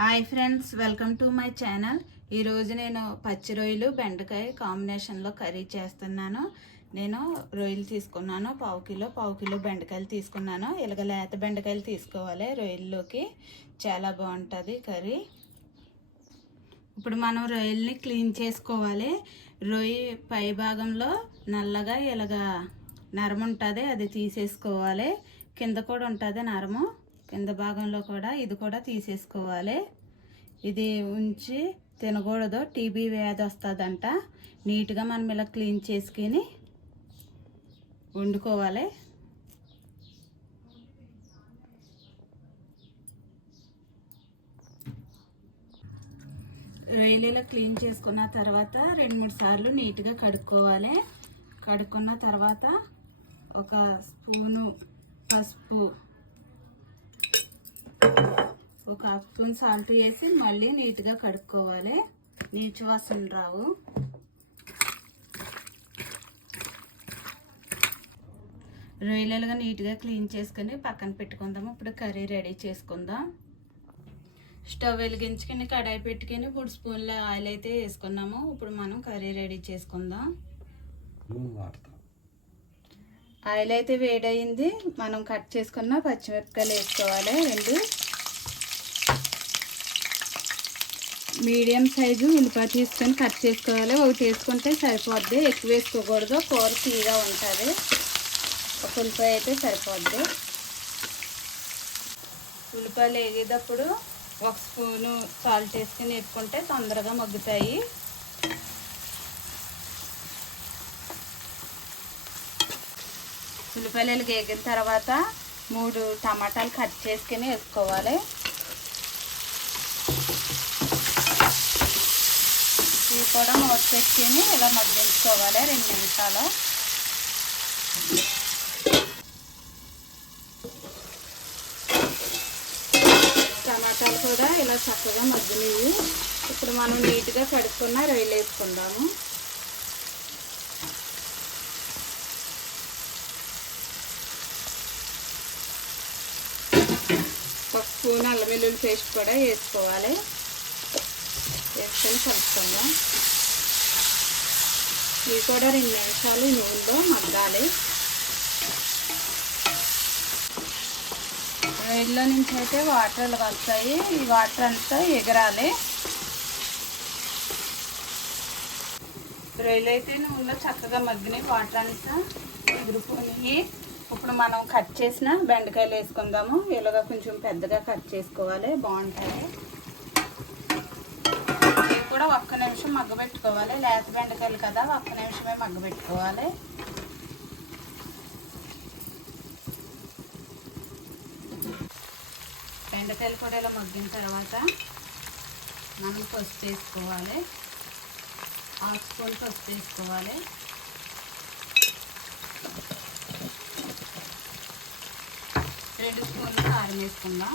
Hi friends, welcome to my channel. ఈరోజు నేను పచ్చి రొయ్యలు బెండకాయ కాంబినేషన్లో కర్రీ చేస్తున్నాను. నేను రొయ్యలు తీసుకున్నాను, పావు కిలో బెండకాయలు తీసుకున్నాను. ఇలాగ లేత బెండకాయలు తీసుకోవాలి, రొయ్యల్లోకి చాలా బాగుంటుంది కర్రీ. ఇప్పుడు మనం రొయ్యల్ని క్లీన్ చేసుకోవాలి. రొయ్య పై భాగంలో నల్లగా ఇలాగ నరం ఉంటుంది, అది తీసేసుకోవాలి. కింద కూడా ఉంటుంది నరము, కింద భాగంలో కూడా ఇది కూడా తీసేసుకోవాలి. ఇది ఉంచి తినకూడదు, టీబీ వ్యాధి వస్తుందంట. నీట్గా మనం ఇలా క్లీన్ చేసుకుని వండుకోవాలి. రొయ్యలు ఇలా క్లీన్ చేసుకున్న తర్వాత 2-3 సార్లు నీట్గా కడుక్కోవాలి. కడుక్కున్న తర్వాత ఒక స్పూను పసుపు, ఒక హాఫ్ స్పూన్ సాల్ట్ వేసి మళ్ళీ నీట్గా కడుక్కోవాలి, నీచు వాసన రావు. రొయ్యలుగా నీట్గా క్లీన్ చేసుకుని పక్కన పెట్టుకుందాము. ఇప్పుడు కర్రీ రెడీ చేసుకుందాం. స్టవ్ వెలిగించుకుని కడాయి పెట్టుకుని 3 స్పూన్ల ఆయిల్ అయితే వేసుకున్నాము. ఇప్పుడు మనం కర్రీ రెడీ చేసుకుందాం. ఆయిల్ అయితే వేడయింది. మనం కట్ చేసుకున్న పచ్చిమిరపకాయలు వేసుకోవాలి. 2 మీడియం సైజు ఉల్లిపాయ తీసుకొని కట్ చేసుకోవాలి. ఒకటి వేసుకుంటే సరిపోద్ది, ఎక్కువ వేసుకోకూడదు, కూర తీగా ఉంటుంది. ఒక ఉల్లిపాయ అయితే సరిపోద్ది. ఉల్లిపాయలు వేగేటప్పుడు 1 స్పూను సాల్ట్ వేసుకొని వేసుకుంటే తొందరగా మగ్గుతాయి. ఉల్లిపాయలు వేగిన తర్వాత 3 టమాటాలు కట్ చేసుకొని వేసుకోవాలి. ఇవి కూడా మూత పెట్టుకొని ఇలా మగ్గించుకోవాలి 2 నిమిషాలు. టమాటాలు కూడా ఇలా చక్కగా మగ్గినవి. ఇప్పుడు మనం నీట్గా కడుక్కున్న రొయ్యలు వేసుకుందాము. ఒక స్పూన్ అల్లం వెల్లుల్లి పేస్ట్ కూడా వేసుకోవాలి. వేసుకొని కలుపుకుందాం. ఇవి కూడా 2 నిమిషాలు నూనెలో మగ్గాలి. రొయ్యల్లో నుంచి అయితే వాటర్ వస్తాయి, ఈ వాటర్ అంతా ఎగరాలి. రొయ్యలు అయితే నూనెలో చక్కగా మగ్గినాయి, వాటర్ అంతా ఎగిరిపోయి. ఇప్పుడు మనం కట్ చేసిన బెండకాయలు వేసుకుందాము. ఇలాగా కొంచెం పెద్దగా కట్ చేసుకోవాలి, బాగుంటాయి. ఇవి కూడా 1 నిమిషం మగ్గబెట్టుకోవాలి. లేత బెండకాయలు కదా, 1 నిమిషమే మగ్గబెట్టుకోవాలి. బెండకాయలు కూడా ఇలా మగ్గిన తర్వాత మనం పసుపు వేసుకోవాలి. 1/2 స్పూన్ పసుపు వేసుకోవాలి. రెండు స్పూన్లు కారం వేసుకుందాం.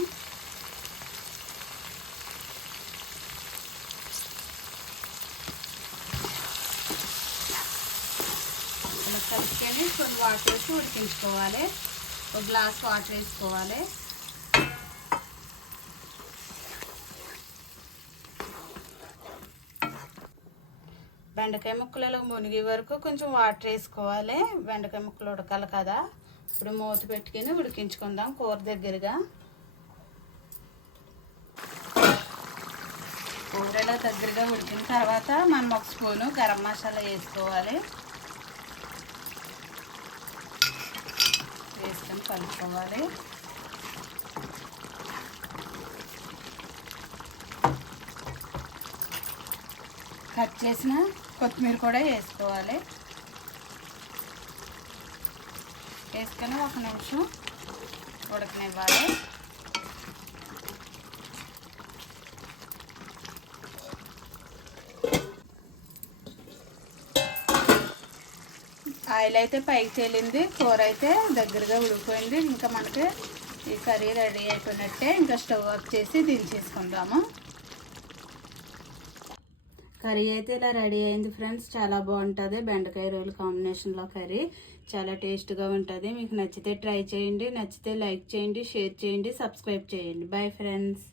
ఇలా కలుపుకొని కొన్ని వాటర్ వేసి ఉడికించుకోవాలి. 1 గ్లాస్ వాటర్ వేసుకోవాలి. బెండకాయ ముక్కలలో మునిగే వరకు కొంచెం వాటర్ వేసుకోవాలి. బెండకాయ ముక్కలు ఉడకాలి కదా. ఇప్పుడు మూత పెట్టుకుని ఉడికించుకుందాం కూర దగ్గరగా. కూరలో దగ్గరగా ఉడికిన తర్వాత మనం 1 స్పూను గరం మసాలా వేసుకోవాలి. వేసుకొని కలుపుకోవాలి. కట్ చేసిన కొత్తిమీర కూడా వేసుకోవాలి. వేసుకొని 1 నిమిషం ఉడకనివ్వాలి. ఆయిల్ అయితే పైకి తేలింది, కూర అయితే దగ్గరగా ఉడికిపోయింది. ఇంకా మనకి ఈ కర్రీ రెడీ అయిపోయినట్టే. ఇంకా స్టవ్ ఆఫ్ చేసి దించేసుకుందాము. కర్రీ అయితే ఇలా రెడీ అయింది ఫ్రెండ్స్. చాలా బాగుంటుంది బెండకాయ రొయ్యల కాంబినేషన్లో కర్రీ. చాలా టేస్ట్గా ఉంటుంది. మీకు నచ్చితే ట్రై చేయండి. నచ్చితే లైక్ చేయండి, షేర్ చేయండి, సబ్స్క్రైబ్ చేయండి. Bye friends.